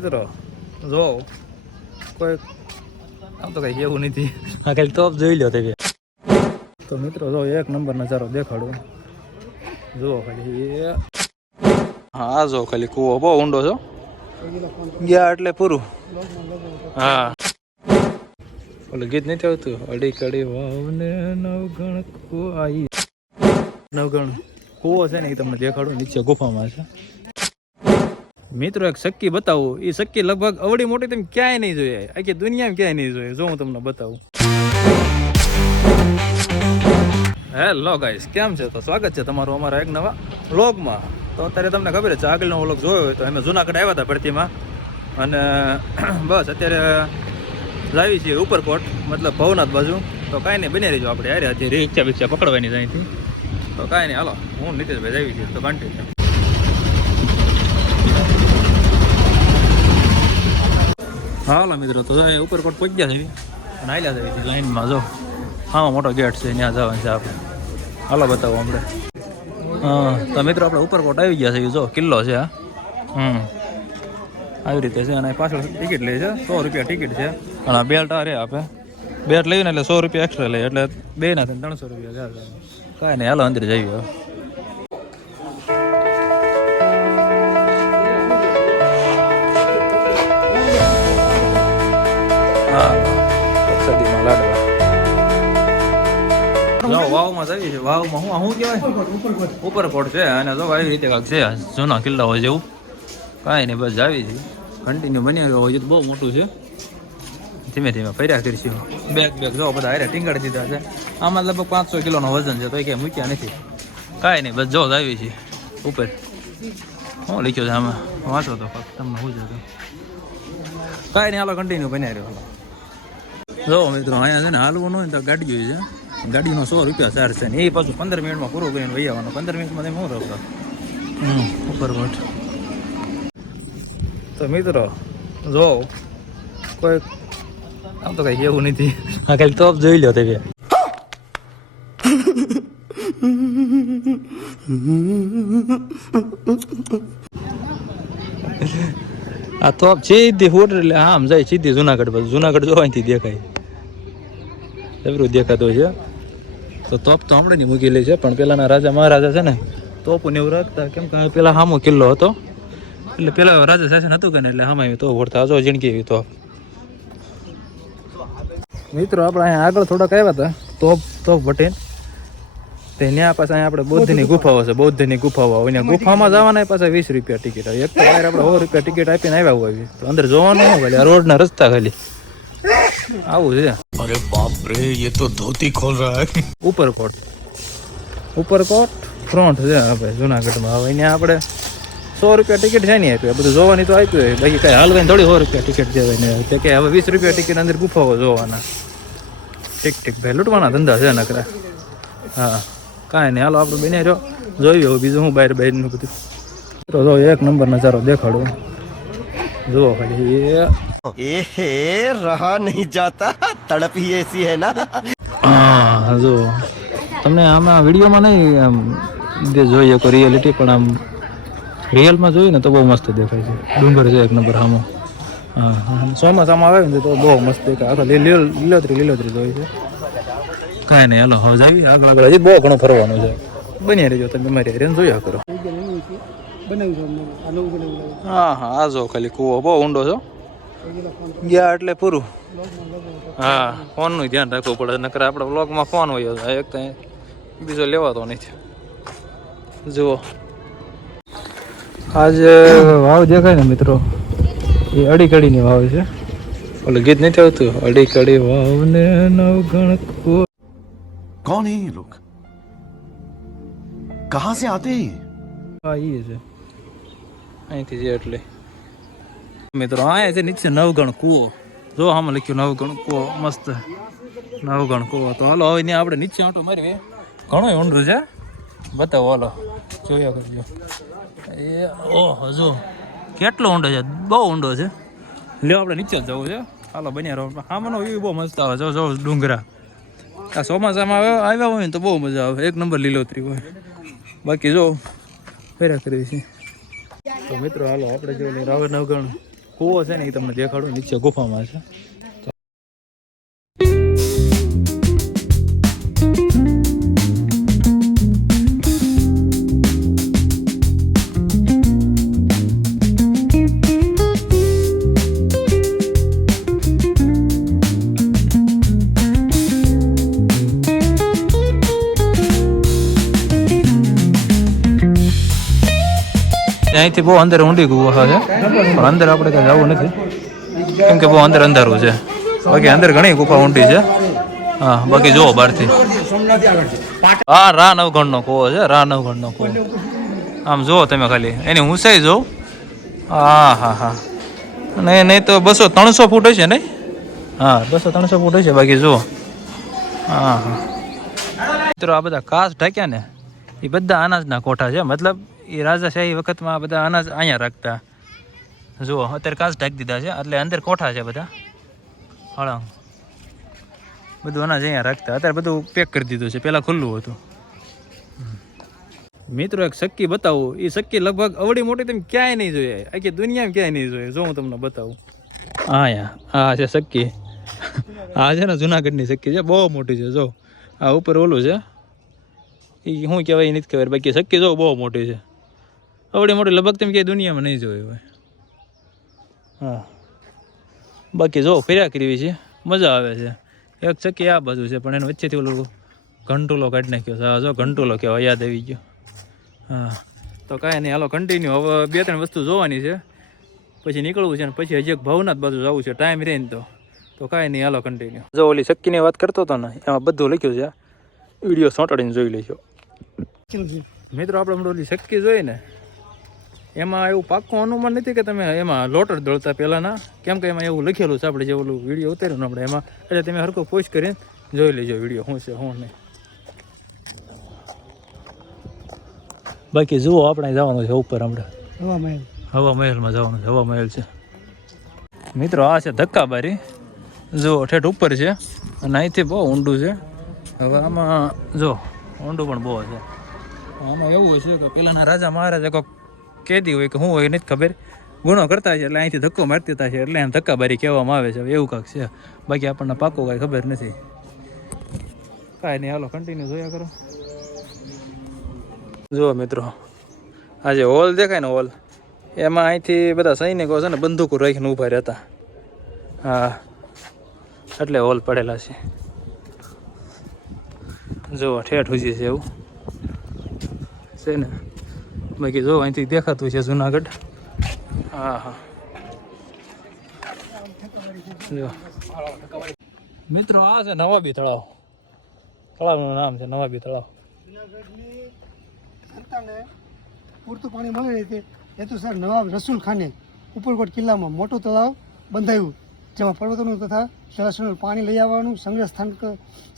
મિત્રો જો કોઈ આમ તો કઈ એવું નથી. હા ખાલી ટોપ જોઈ લો તે. તો મિત્રો જો એક નંબર નજારો દેખાડું. જો ખાલી હા જો ખાલી કૂવો બહુ ઊંડો છો ગયા એટલે પૂરું. હા ઓલું ગીત નથી આવતું અડી કડી વાવને નવગણ કુઆઈ. નવગણ કૂવો છે ને એ તમને દેખાડું નીચે ગુફામાં છે. મિત્રો એક સક્કી બતાવું એ સક્કી લગભગ અવડી મોટી તમે ક્યાંય નહીં જોઈએ આખી દુનિયામાં ક્યાંય નહીં જોઈએ. જો હું તમને બતાવું. હેલો ગાઈસ કેમ છે? તો સ્વાગત છે તમારું અમારા એક નવા વ્લોગમાં. તો અત્યારે તમને ખબર છે આગળનો વ્લોગ જોયો હોય તો અમે જુનાગઢ આવ્યા હતા ભરતીમાં અને બસ અત્યારે લાવી છીએ ઉપરકોટ મતલબ ભવનાથ બાજુ. તો કાંઈ નહીં બની રહીજો આપણે યાર અત્યારે રિક્ષા બિક્ષા પકડવાની અહીંથી. તો કાંઈ નહીં હાલો હું નીતિશભાઈ આવી છીએ તો કન્ટિન્યુ. હાલો મિત્રો તો ઉપરકોટ પહોંચી ગયા છે અને આવેલા છે લાઈનમાં. જો હા મોટો ગેટ છે ત્યાં જવાનું છે આપણે. હાલો બતાવો આપણે. હા તો મિત્રો આપણે ઉપરકોટ આવી ગયા છે. જો કિલ્લો છે આ. આવી રીતે છે અને પાછળ ટિકિટ લે છે 100 રૂપિયા ટિકિટ છે. અને બેલ્ટ આ રે આપે બેલ્ટ લઈને એટલે 100 રૂપિયા એક્સ્ટ્રા લે એટલે બે ના 300 રૂપિયા જાય. કાંઈ નહીં હાલો અંદર જઈએ. વાવમાં જઈએ છીએ. વાવમાં શું કહેવાય ઉપરકોટ છે અને જો આવી રીતે કાંક છે જૂના કિલ્લા હોય જેવું. કાંઈ નહીં બસ આવી છે કન્ટિન્યુ બની રહ્યો હોય તો બહુ મોટું છે. ધીમે ધીમે ફર્યા કરીશું. બેગ જો બધા હારે ટીંગાડી દીધા છે. આમાં લગભગ 500 કિલોનો વજન છે તો એ ક્યાંય મૂક્યા નથી. કાંઈ નહીં બસ જો આવી છે ઉપર. શું લખ્યો છે આમાં વાંચો તો તમને શું છે. કાંઈ નહીં હાલો કન્ટિન્યુ બન્યા રહ્યો. જો મિત્રો અહીંયા છે ને હાલવું ન હોય તો ગાડી જોઈ છે. ગાડીનો 100 રૂપિયા ચાર્જ છે ને એ પાછું 15 મિનિટમાં પૂરું કરીને વહી આવવાનું. 15 મિનિટમાં તમે શું રહો ઉપરકોટ. તો મિત્રો જો કોઈ આમ તો કઈ એવું નથી. હા ખાલી ટોપ જોઈ લો તે. આ ટોપ સીધી ફૂટ એટલે આમ જાય સીધી જુનાગઢ બાજુ. જુનાગઢ જોવાથી દેખાય એવરું દેખાતું છે. તો તોપ તો આપણે નહીં મૂકેલી છે પણ પેલાના રાજા મહારાજા છે ને તોપને એવું રાખતા. કેમ કે પેલા સામો કિલ્લો હતો એટલે પેલા રાજા શાસન હતું કે ને એટલે સામે તો વળતા જો જિંદગી એવી. તો મિત્રો આપણે અહીંયા આગળ થોડાક આવ્યા હતા તોપ વટીને તે ત્યાં પાછા અહીંયા આપણે બૌદ્ધની ગુફાઓ છે. બૌદ્ધની ગુફાઓ અહીંયા ગુફામાં જવાના પાછા 20 રૂપિયા ટિકિટ આવે. એક તો બહાર આપણે 100 રૂપિયા ટિકિટ આપીને આવ્યા હોય તો અંદર જોવાનું શું ખાલી રોડના રસ્તા ખાલી આવું છે. અરે બાપ રે ये तो धोती खोल रहा है. ઉપરકોટ ફ્રન્ટ છે હવે જુનાગઢમાં. હવે અહીંયા આપણે 100 રૂપિયા ટિકિટ છે નહીં આપ્યું. બધું જોવાની તો આપ્યું હોય બાકી કાંઈ હાલવાની થોડી 100 રૂપિયા ટિકિટ દેવાય ને. તે કે હવે 20 રૂપિયા ટિકિટ અંદર ગુફાઓ જોવાના. ઠીક ભાઈ લૂંટવાના ધંધા છે નકરા. હા કાંઈ નહીં હાલો આપણે બને રહ્યો જોયું બીજું હું બહારનું બધું. તો જો એક નંબર નજારો દેખાડું. જુઓ ખાલી रहा नहीं जाता तड़प ही ऐसी है ना. હા જો તમને આમાં વિડીયોમાં નહીં જોઈએ કોઈ રિયાલિટી પણ આમ રિયલમાં જોઈએ ને તો બહુ મસ્ત દેખાય છે. ડુંગર છે એક નંબર સામો. હા ચોમાસામાં આવે ને તો બહુ મસ્ત દેખાય. આખા લીલોતરી જોઈએ છે. કાંઈ નહીં હાલો હવે જાવી આગળ હજી બહુ ઘણું ફરવાનું છે. બની રહેજો તમે મારી રેન જોયા કરો. હા જો ખાલી કૂવો બહુ ઊંડો છો ગયા એટલે પૂરું. હા ફોનનું ધ્યાન રાખવું પડે નકર આપણે વ્લોગમાં ફોન હોય એક તો બીજો લેવાતો નથી. જુઓ આજે વાવ દેખાય ને મિત્રો એ અડી કડીની વાવ છે. ઓલું ગીત નથી આવતું અડી કડી વાવ ને નવગણ. कौन है ये लोग कहाँ से आते हैं? હા એ છે અહીંથી છે એટલે મિત્રો અહીંયા છે નીચે નવગણ કૂવો. જો આમાં લખ્યું નવગણ કૂવો મસ્ત નવગણ કૂવો. તો હાલો હવે ત્યાં આપણે નીચે આંટો મારીએ. ઘણું ઊંડું છે બતાવો હાલો જોયા કરજો. એ ઓહો જો કેટલો ઊંડો છે બહુ ઊંડો છે. લ્યો આપણે નીચે જ જવું છે. હાલો બન્યા રહો. આમાંનો વ્યૂ બહુ મસ્ત આવે. જો ડુંગરા આ ચોમાસામાં આવ્યા હોય ને તો બહુ મજા આવે. એક નંબર લીલોતરી હોય. બાકી જો ફેરા કરવી છે. તો મિત્રો હાલો આપણે જો નવગણ કૂવો છે ને એ તમને દેખાડું, નીચે ગુફામાં છે. અહીંથી બહુ અંદર ઊંડી ગુફા છે, પણ અંદર આપણે કઈ જવું નથી કેમ કે બહુ અંદર અંધારું છે. બાકી અંદર ઘણી ગુફા ઊંડી છે. હા, બાકી જુઓ બહારથી. હા, રા નવગણનો કૂવો છે, રા નવગણનો કૂવો. આમ જુઓ તમે ખાલી એની ઊંચાઈ જોવો. હા હા હા, નહીં તો 200-300 ફૂટ હશે નહીં? હા, 200-300 ફૂટ હશે. બાકી જુઓ. હા હા મિત્રો, આ બધા કાચ ઢાંક્યા ને એ બધા અનાજના કોઠા છે. મતલબ એ રાજાશાહી વખતમાં આ બધા અનાજ અહીંયા રાખતા. જુઓ, અત્યારે કાચ ઢાંકી દીધા છે એટલે અંદર કોઠા છે બધા. હળંગ બધું અનાજ અહીંયા રાખતા. અત્યારે બધું પેક કરી દીધું છે, પહેલાં ખુલ્લું હતું. મિત્રો એક સક્કી બતાવું. એ સક્કી લગભગ અવડી મોટી તમે ક્યાંય નહીં જોઈએ, આખી દુનિયામાં ક્યાંય નહીં જોઈએ. જો હું તમને બતાવું. હા છે સક્કી. આ છે ને જુનાગઢની સક્કી છે, બહુ મોટી છે. જો આ ઉપર ઓલું છે એ શું કહેવાય એ નથી ખબર. બાકી સક્કી જો બહુ મોટી છે, અવડી મોટી લગભગ તમે ક્યાંય દુનિયામાં નહીં જોઈ હોય. હા, બાકી જો ફર્યા કરવી છે, મજા આવે છે. એક સક્કી આ બાજુ છે પણ એનું વચ્ચેથી ઓલું ઘંટુલો કાઢી નાખ્યો છે. હા જો ઘંટુલો કહેવાય, યાદ આવી ગયો. હા, તો કાંઈ નહીં, હાલો કન્ટિન્યુ. હવે 2-3 વસ્તુ જોવાની છે, પછી નીકળવું છે ને પછી હજી એક ભવનાથ બાજુ જવું છે ટાઈમ રહે ને તો કાંઈ નહીં, હાલો કન્ટિન્યુ. જો ઓલી સક્કીની વાત કરતો હતો ને એમાં બધું લખ્યું છે, વિડીયો સોંટાડીને જોઈ લેજો. મિત્રો આપણે હમણાં ઓલી સક્કી જોઈ ને એમાં એવું પાક્કું અનુમાન નથી કે તમે એમાં લોટર દળતા પહેલાંના, કેમ કે એમાં એવું લખેલું છે. આપણે જે ઓલું વિડીયો ઉતાર્યું ને આપણે એમાં, એટલે તમે હરકો પોસ્ટ કરીને જોઈ લેજો વિડીયો શું છે શું નહીં. બાકી જુઓ, આપણે જવાનું છે ઉપર. આપણે હવા મહેલમાં જવાનું છે. હવા મહેલ છે મિત્રો. આ છે ધક્કાબારી. જુઓ ઠેઠ ઉપર છે અને અહીંથી બહુ ઊંડું છે. હવે આમાં જો ઊંડું પણ બહુ છે. આમાં એવું હોય છે કે પહેલાંના રાજા મહારાજા કોઈક કેદી હોય કે શું હોય નથી ખબર, ગુનો કરતા છે એટલે અહીંથી ધક્કો મારતી હતા છે એટલે એમ ધક્કાબારી કહેવામાં આવે છે. એવું કાંક છે, બાકી આપણને પાક્કું કાંઈ ખબર નથી. કાંઈ નહીં, હાલો કન્ટિન્યુ જોયા કરો. જુઓ મિત્રો, આ જે હોલ દેખાય ને હોલ, એમાં અહીંથી બધા સૈનિકો છે ને બંદૂકો રાખીને ઊભા રહેતા. હા, એટલે હોલ પડેલા છે. જુઓ ઠેઠ સુધી છે એવું છે ને. બાકી જો અહીંથી દેખાતું છે જુનાગઢ. હા હા જો મિત્રો, આ છે નવાબી તળાવ. તળાવનું નામ છે નવાબી તળાવ. પૂરતું પાણી મળી રહે છે હેતુસર નવાબ રસુલ ખાને ઉપરકોટ કિલ્લામાં મોટું તળાવ બંધાયું, જેમાં પર્વતોનું તથા જળાશયનું પાણી લઈ આવવાનું સંગ્રહ સ્થાન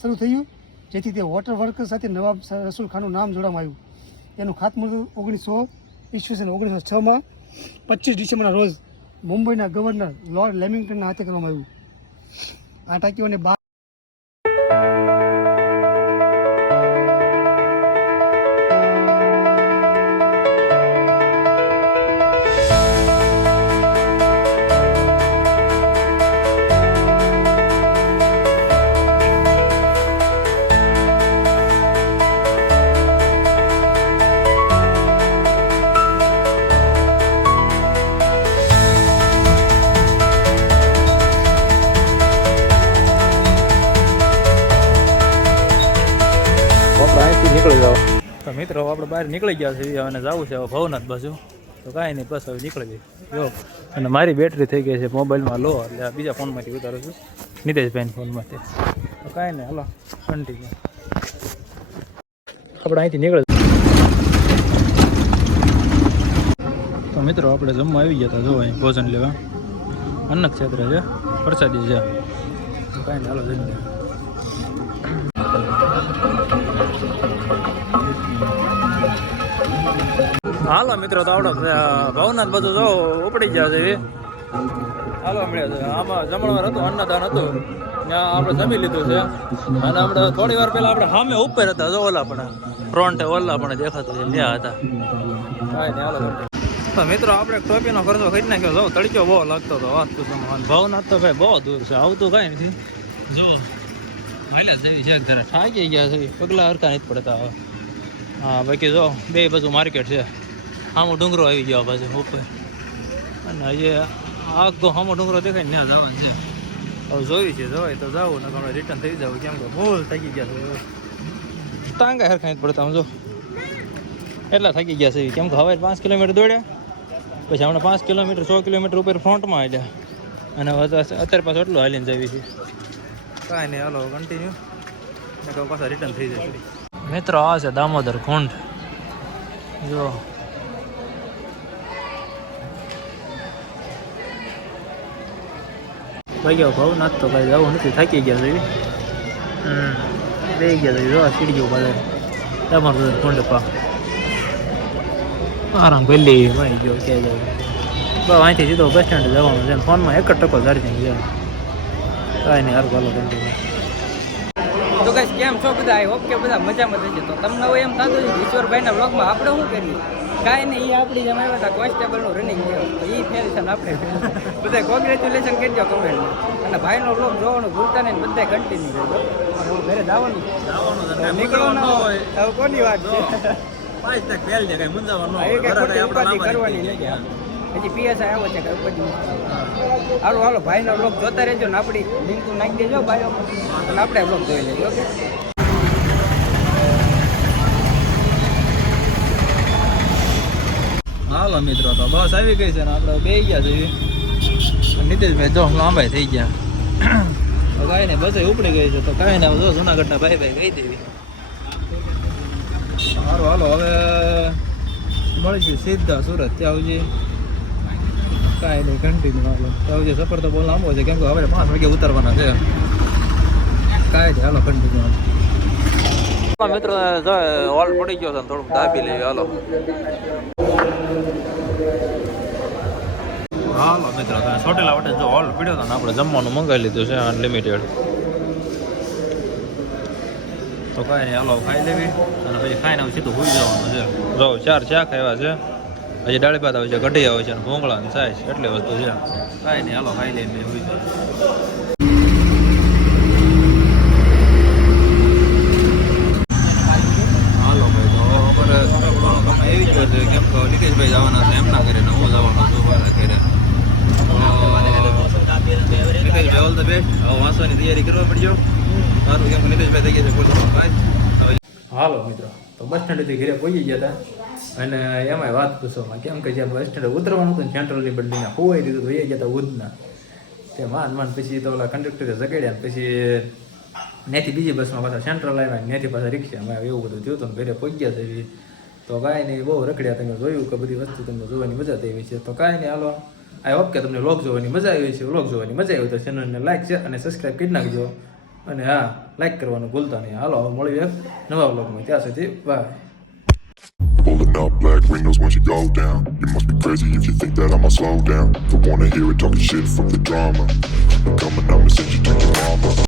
શરૂ થયું, જેથી તે વોટર વર્ક સાથે નવાબ રસુલ ખાનનું નામ જોડવામાં આવ્યું. એનું ખાતમુહૂર્ત 1906માં 25 ડિસેમ્બરના રોજ મુંબઈના ગવર્નર લોર્ડ લેમિંગ્ટનના હાથે કરવામાં આવ્યું. આ ટાંકીઓને નીકળી જાઓ. તો મિત્રો આપણે બહાર નીકળી ગયા છીએ અને જવું છે હવે ભવનાથ બાજુ. તો કાંઈ નહીં, બસ હવે નીકળી ગઈ જો. અને મારી બેટરી થઈ ગઈ છે મોબાઈલમાં લો, એટલે બીજા ફોનમાંથી ઉતારું છું, નિતેશભાઈના ફોનમાંથી. તો કાંઈ નહીં, હાલો કન્ટિન્યુ. આપણે અહીંથી નીકળી. તો મિત્રો આપણે જમવા આવી ગયા હતા. જો અહીં ભોજન લેવા અન્ન ક્ષેત્ર છે, પ્રસાદી છે. તો કાંઈ નહીં, હાલો જમી. હાલો મિત્રો, તો આપણે ભવનાથ બધું જો ઉપડી ગયા છે. હાલો મળ્યા છે. આમાં જમણવાર હતું, અન્નદાન હતું, ત્યાં આપણે જમી લીધું છે. અને આપણે થોડી વાર પહેલાં આપણે સામે ઉપર હતા, જો ઓલા પણ ફ્રન્ટ ઓલા પણ દેખાતું છે ત્યાં હતા. કાંઈ નહીં, હાલો. તો મિત્રો આપણે ટોપીનો ખર્ચો કરી નાખ્યો. જો તડક્યો બહુ લાગતો હતો વાસ્તુ સમાન. ભાવનાથ તો ભાઈ બહુ દૂર છે, આવતું કાંઈ નથી. જો હાલ્યા જેવી છે ઘરે થાકી ગયા છે, પગલા હરકા નથી પડતા હવે. હા બાકી જો બે બાજુ માર્કેટ છે. આમો ડુંગરો આવી ગયો બાજુ ઉપર, અને હજી આખો આમો ડુંગરો દેખાય ને ત્યાં જવાનું છે. હવે જોઈ છે જવાય તો જાવું, ને આપણે રિટર્ન થઈ જવું, કેમ કે ફૂલ થાકી ગયા છે. ટાંગા હરખા નથી પડતા આમ જો એટલા થાકી ગયા છે, કેમ કે હવે 5 કિલોમીટર દોડ્યા, પછી હમણાં 5 કિલોમીટર 100 કિલોમીટર ઉપર ફ્રન્ટમાં આવ્યા, અને અત્યારે પાછું એટલું હાલીને જવી છે. કાંઈ નહીં, હાલો કન્ટિન્યુ, ને કહું પાછા રિટર્ન થઈ જાય. મિત્રો આ છે દામોદર કુંડ. જો ભાઈ ભવનાથ તો કાંઈ જવું નથી, થાકી ગયા છે. થઈ ગયા છે. જો સીડીઓ બધા દામોદર કુંડ પા આરામ કરી લઈએ. ભાઈ ગયો ક્યાં જાય બસ અહીંથી સીધો બસ સ્ટેન્ડ જવાનું છે. ફોનમાં 1% ચાર્જિંગ છે. કાંઈ નહીં, હારું ચાલો કન્ટિન્યુ. તો ગાઈસ કેમ છો બધા? આઈ હોપ કે બધા મજામાં થશે. તો તમને હવે એમ થતું છે ઈશ્વરભાઈના વ્લોગમાં આપણે શું કરીએ? કાંઈ નહીં, એ આપણી જેમ આવ્યા હતા કોન્સ્ટેબલનું રનિંગ છે, તો એ ફેલ છે ને આપણે બધા કોંગ્રેચ્યુલેશન કરજો કમેન્ટમાં. અને ભાઈનો વ્લોગ જોવાનું ભૂલતા નહીં, બધા કન્ટિન્યુ કરજો. અને ઘરે જવાનું નીકળવાનું હોય હવે કોની વાત છે? કરવાની નથી. હજી પીએસઆઈ આવો છે કે હાલો હાલો ભાઈનો બ્લોગ જોતા રહેજો ને આપણી લિંક નાખી દેજો ભાઈઓ, અને આપણે બ્લોગ જોઈ લેજો. ઓકે હાલો મિત્રો, તો બસ આવી ગઈ છે ને આપણે બે ગયા છીએ. નીતિશભાઈ જો લાંબાઈ થઈ ગયા. કાંઈ નહીં, બસ ઉપડી ગઈ છે. તો કાંઈ ના, જો જુનાગઢના ભાઈ ગઈ દેવી. સારું હાલો, હવે મળીશું સીધા સુરત. ત્યાં સુધી કાંઈ નહીં, કન્ટિન્યુ હાલો. ત્યાં સુધી સફર તો બહુ લાંબો છે, કેમ કે હવે 5 વાગે ઉતરવાના છે. કાંઈ નહીં, હાલો કન્ટિન્યુ. મિત્રો હોલ પડી ગયો છે, થોડુંક દાબી લેવી. હાલો હાલો મિત્રો, ચોટીલા વટે જો હોલ પીડ્યો હતો ને આપણે જમવાનું મંગાવી લીધું છે અનલિમિટેડ. તો કાંઈ નહીં, હાલો ખાઈ લેવી, અને પછી ખાઈને સીધું ભૂલી જવાનું છે. જો 4 ચા ખાવા છે, હજી દાળી ભાત આવે છે, કઢી આવે છે, અને ભૂંગળા ને સાઈઝ એટલી વસ્તુ છે. કાંઈ નહીં, હાલો ખાઈ લઈને ભૂલી જાય. હાલો ભાઈ, તો અમારે સમયપડવાનો સમય એવી જ છે, કેમ કે નિકેશભાઈ જવાના છે એમના ઘરે, ને હું જવાનો છું મારા ઘરે. નિકેશભાઈ ઓલ ધ બેસ્ટ. હવે વાંચવાની તૈયારી કરવા પડજો સારું, કેમ કે નિકેશભાઈ થઈ ગયા છે કોઈ. હાલો મિત્રો, તો બસ સ્ટેન્ડથી ઘરે પહોંચી ગયા હતા, અને એમાંય વાત પૂછવામાં, કેમ કે જ્યાં બસ સ્ટેન્ડ ઉતરવાનું હતું ને સેન્ટ્રલની બિલ્ડિંગના ખોવાઈ દીધું, વહી ગયા હતા ઉધના. તે માન પછી તો ઓલા કંડક્ટરે જગાડ્યા, પછી ત્યાંથી બીજી બસમાં પાછા સેન્ટ્રલ આવ્યા, ત્યાંથી પાછા રિક્ષામાં આવ્યા. એવું બધું થયું હતું ને ઘરે પહોંચી ગયા છે. તો કાંઈ નહીં, બહુ રખડ્યા. તમે જોયું કે બધી વસ્તુ તમને જોવાની મજા આવી છે. તો કાંઈ નહીં, હાલો આઈ હોપ કે તમને વ્લોગ જોવાની મજા આવી છે. વ્લોગ જોવાની મજા આવી તો ચેનલને લાઈક શેર અને સબસ્ક્રાઈબ કરી નાખજો, અને હા લાઈક કરવાનું ભૂલતા નહીં. હાલો હવે મળીએ નવા વ્લોગમાં, ત્યાં સુધી by. Pulling up black windows once you go down. You must be crazy if you think that I'ma slow down. Don't wanna hear it talking shit from the drama. I'm coming, I'ma send you to your mama.